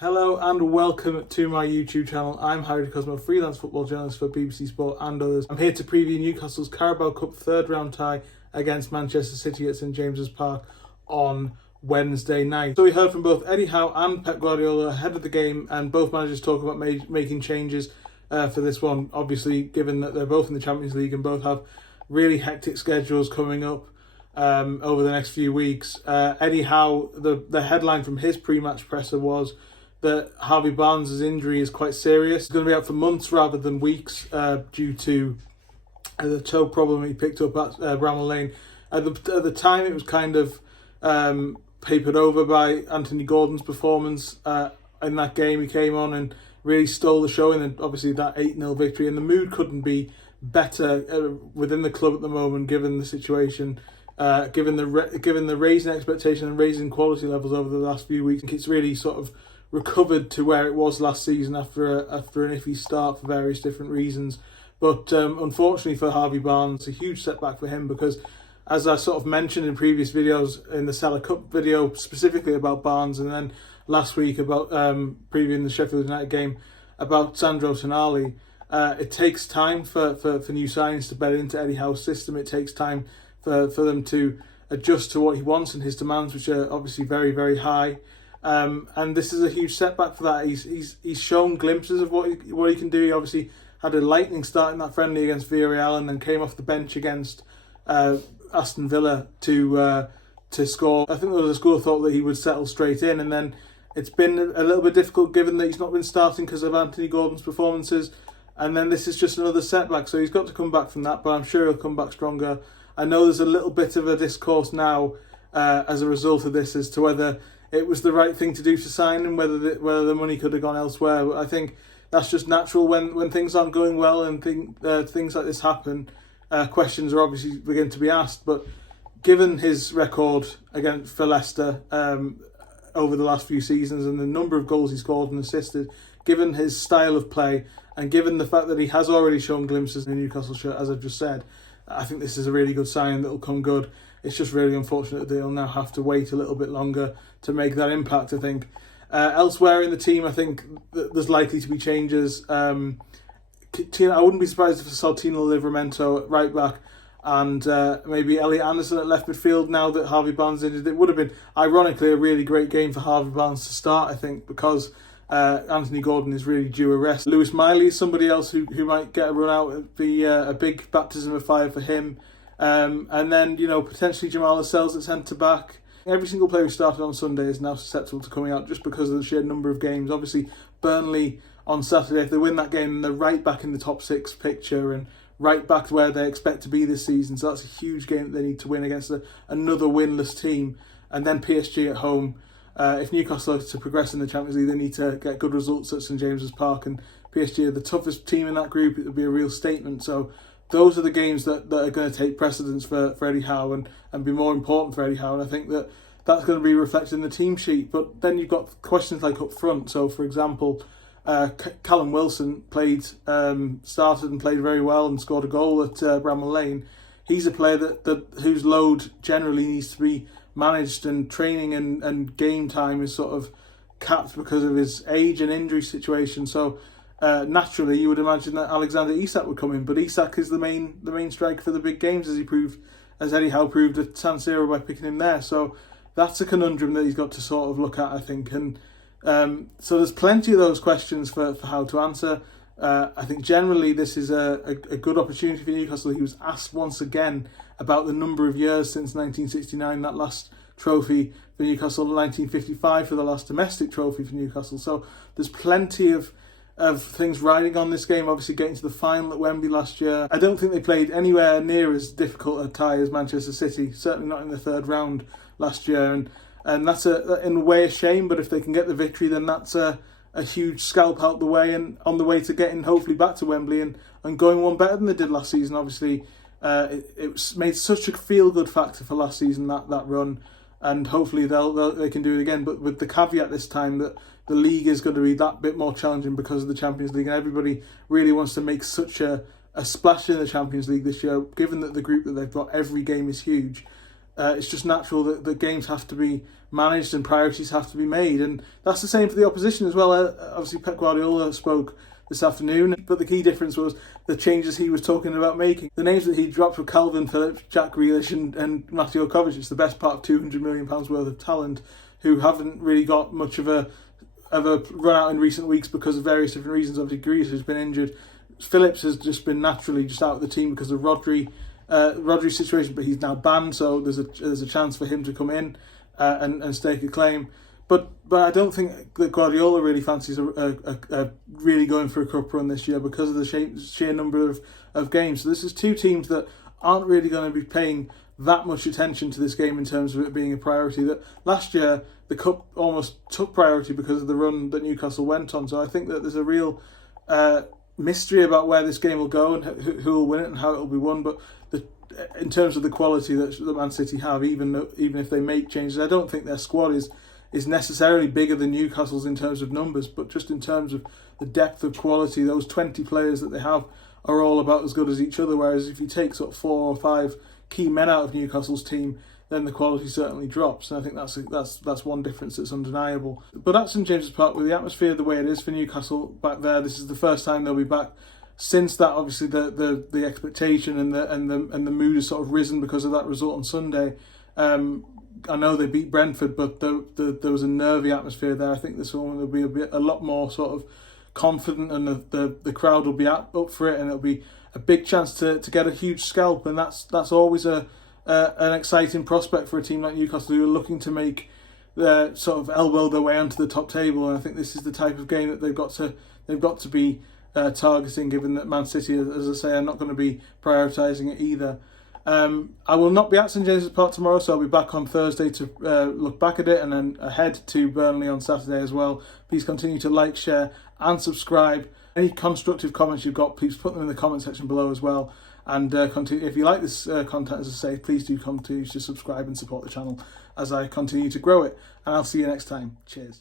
Hello and welcome to my YouTube channel. I'm Harvey Barnes, freelance football journalist for BBC Sport and others. I'm here to preview Newcastle's Carabao Cup third round tie against Manchester City at St James's Park on Wednesday night. So we heard from both Eddie Howe and Pep Guardiola ahead of the game, and both managers talk about making changes for this one. Obviously, given that they're both in the Champions League and both have really hectic schedules coming up over the next few weeks. Eddie Howe, the headline from his pre-match presser was that Harvey Barnes' injury is quite serious. He's going to be out for months rather than weeks due to the toe problem he picked up at Bramall Lane. At the time, it was kind of papered over by Anthony Gordon's performance in that game. He came on and really stole the show, and obviously that 8-0 victory. And the mood couldn't be better within the club at the moment, given the situation. Given the raising expectation and raising quality levels over the last few weeks, I think it's really sort of recovered to where it was last season after an iffy start for various different reasons. But unfortunately for Harvey Barnes, it's a huge setback for him because, as I sort of mentioned in previous videos, in the Salah Cup video specifically about Barnes, and then last week about previewing the Sheffield United game about Sandro Tonali, it takes time for new signings to bed into Eddie Howe's system. It takes time for them to adjust to what he wants and his demands, which are obviously very, very high. And this is a huge setback for that. He's shown glimpses of what he can do. He obviously had a lightning start in that friendly against Villarreal, and then came off the bench against Aston Villa to score. I think there was a school of thought that he would settle straight in, and then it's been a little bit difficult given that he's not been starting because of Anthony Gordon's performances. And then this is just another setback, so he's got to come back from that, but I'm sure he'll come back stronger. I know there's a little bit of a discourse now as a result of this as to whether it was the right thing to do to sign him, whether the money could have gone elsewhere. But I think that's just natural when things aren't going well and things like this happen. Questions are obviously begin to be asked. But given his record for Leicester over the last few seasons and the number of goals he scored and assisted, given his style of play, and given the fact that he has already shown glimpses in the Newcastle shirt, as I've just said, I think this is a really good sign that will come good. It's just really unfortunate that they'll now have to wait a little bit longer to make that impact, I think. Elsewhere in the team, I think there's likely to be changes. I wouldn't be surprised if I saw Tino Livramento at right back and maybe Elliot Anderson at left midfield now that Harvey Barnes injured. It would have been, ironically, a really great game for Harvey Barnes to start, I think, because Anthony Gordon is really due a rest. Lewis Miley is somebody else who might get a run out. It'd be a big baptism of fire for him. And then, potentially Jamal Lascelles at centre-back. Every single player who started on Sunday is now susceptible to coming out just because of the sheer number of games. Obviously, Burnley on Saturday, if they win that game, they're right back in the top six picture and right back to where they expect to be this season. So that's a huge game that they need to win against another winless team. And then PSG at home. If Newcastle are to progress in the Champions League, they need to get good results at St James's Park. And PSG are the toughest team in that group. It would be a real statement. So those are the games that are going to take precedence for Eddie Howe and be more important for Eddie Howe. And I think that's going to be reflected in the team sheet. But then you've got questions like up front. So, for example, Callum Wilson started and played very well and scored a goal at Bramall Lane. He's a player whose load generally needs to be managed, and training and game time is sort of capped because of his age and injury situation. So naturally, you would imagine that Alexander Isak would come in, but Isak is the main striker for the big games, as Eddie Howe proved at San Siro by picking him there. So that's a conundrum that he's got to sort of look at, I think. And so there's plenty of those questions for Howe to answer. I think generally this is a good opportunity for Newcastle. He was asked once again about the number of years since 1969, that last trophy for Newcastle, 1955 for the last domestic trophy for Newcastle. So there's plenty of things riding on this game. Obviously getting to the final at Wembley last year. I don't think they played anywhere near as difficult a tie as Manchester City, certainly not in the third round last year. And that's in a way a shame, but if they can get the victory, then that's a huge scalp out the way and on the way to getting hopefully back to Wembley and going one better than they did last season. Obviously, it made such a feel-good factor for last season, that run, and hopefully they can do it again. But with the caveat this time that the league is going to be that bit more challenging because of the Champions League, and everybody really wants to make such a splash in the Champions League this year, given that the group that they've got, every game is huge. it's just natural that games have to be managed and priorities have to be made. And that's the same for the opposition as well. Obviously, Pep Guardiola spoke this afternoon, but the key difference was the changes he was talking about making. The names that he dropped were Kalvin, Phillips, Jack Grealish and Mateo Kovacic, the best part of £200 million worth of talent, who haven't really got much of a run out in recent weeks because of various different reasons. Obviously, Grealish has been injured. Phillips has just been naturally just out of the team because of Rodri's situation, but he's now banned, so there's a chance for him to come in and stake a claim. But I don't think that Guardiola really fancies a really going for a cup run this year because of the sheer number of games. So this is two teams that aren't really going to be paying that much attention to this game in terms of it being a priority. That last year the cup almost took priority because of the run that Newcastle went on. So I think that there's a real mystery about where this game will go and who will win it and how it will be won. But in terms of the quality that Man City have, even if they make changes, I don't think their squad is necessarily bigger than Newcastle's in terms of numbers, but just in terms of the depth of quality, those 20 players that they have are all about as good as each other. Whereas if you take sort of 4 or 5 key men out of Newcastle's team, then the quality certainly drops. And I think that's one difference that's undeniable. But at St James's Park, with the atmosphere the way it is for Newcastle back there, this is the first time they'll be back since that. Obviously, the expectation and the mood has sort of risen because of that result on Sunday. I know they beat Brentford, but there was a nervy atmosphere there. I think this one will be a lot more sort of confident, and the crowd will be up for it, and it'll be a big chance to get a huge scalp, and that's always an exciting prospect for a team like Newcastle who are looking to make sort of elbow their way onto the top table. And I think this is the type of game that they've got to be targeting, given that Man City, as I say, are not going to be prioritising it either. I will not be at St James's Park tomorrow, so I'll be back on Thursday to look back at it, and then ahead to Burnley on Saturday as well. Please continue to like, share and subscribe. Any constructive comments you've got, please put them in the comment section below as well. And continue, if you like this content, as I say, please do come to subscribe and support the channel as I continue to grow it. And I'll see you next time. Cheers.